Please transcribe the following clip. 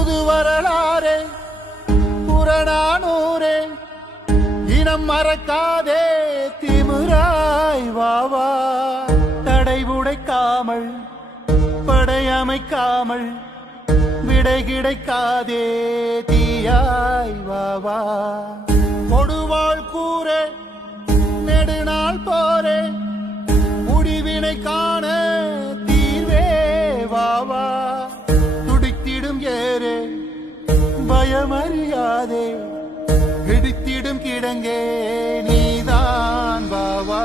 புது வரலாறே புறநானூரே இனம் மறக்காதே திமிராய் வாவா தடை உடைக்காமல் படையமைக்காமல் விடை கிடைக்காதே தீயாய் வாவா கொடுவாள் கூரே நெடுநாள் போரே முடிவினை காண தீர்வே வாவா துடித்திடும் ஏரே பயமறியாதே இடித்திடும் கிடங்கே நீதான் வாவா